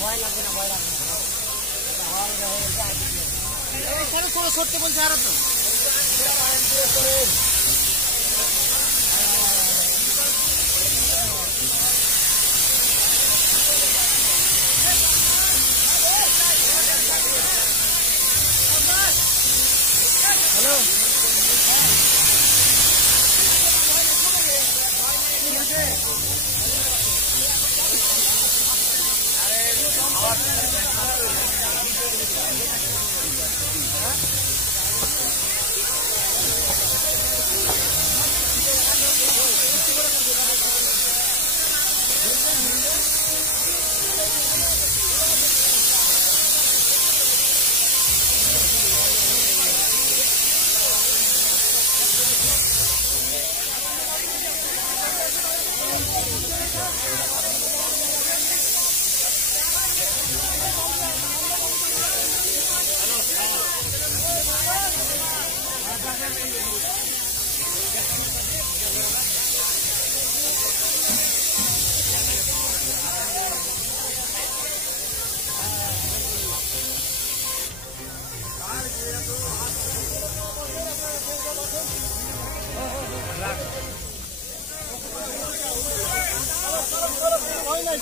ভয় লাগবে না, ভয় লাগবে না। এখানে কোনো সরতে বলছে আরো তো হ্যালো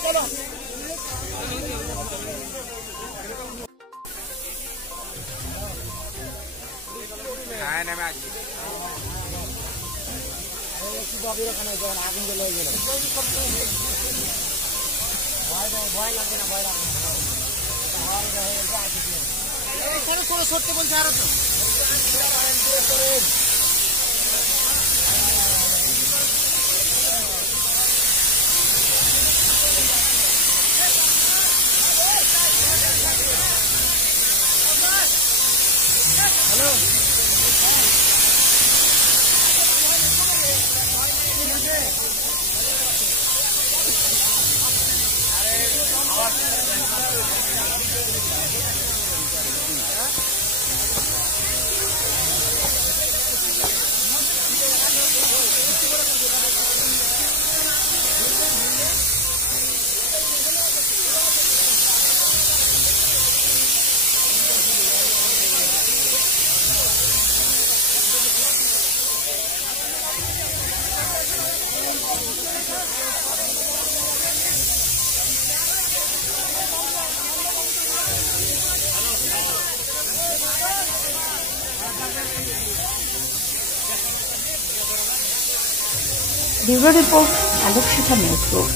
চলো নেমে আসছি আগুন জ্বলে হয়ে গেল ভয় লাগবে না, ভয় লাগবে না। এখানে কোনো সরতে বলছে আরো তো hello bureau report Alokshikha news group.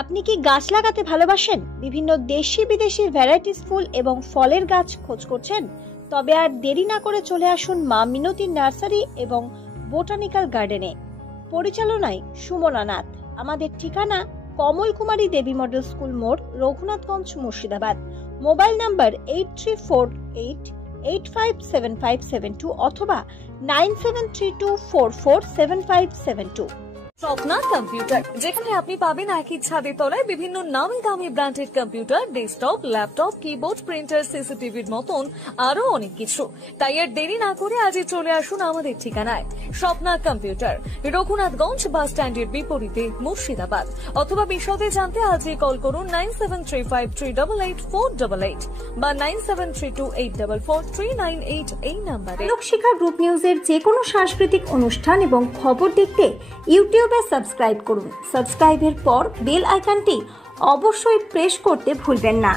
আপনি কি গাছ লাগাতে ভালোবাসেন? বিভিন্ন দেশি বিদেশি ভ্যারাইটিস ফুল এবং ফলের গাছ খোঁজ করছেন? তবে আর দেরি না করে চলে আসুন মা মিনতি নার্সারি এবং বোটানিক্যাল গার্ডেনে। পরিচালনায় সুমনা নাথ। আমাদের ঠিকানা কমল কুমারী দেবী মডেল স্কুল মোড়, রঘুনাথগঞ্জ, মুর্শিদাবাদ। মোবাইল নাম্বার 8348857572 অথবা 9732447572। স্বপ্না কম্পিউটার, যেখানে আপনি পাবেন একই ছাদের তলায় বিভিন্ন নামি দামি branded computer, desktop, laptop, keyboard, printer, সিসিটিভির মতন আরো অনেক কিছু। তাই আর দেরি না করে আজই চলে আসুন আমাদের ঠিকানায়। স্বপ্না কম্পিউটার, রঘুনাথগঞ্জ বাস স্ট্যান্ডের বিপরীতে, মুর্শিদাবাদ। অথবা বিশদে জানতে আজই কল করুন 9735388488 বা 9732844398 এই নাম্বারে। আলোকশিখা গ্রুপ নিউজের যে কোনো সাংস্কৃতিক অনুষ্ঠান এবং খবর দেখতে ইউটিউবে সাবস্ক্রাইব করুন। সাবস্ক্রাইবের পর বেল আইকনটি অবশ্যই প্রেস করতে ভুলবেন না।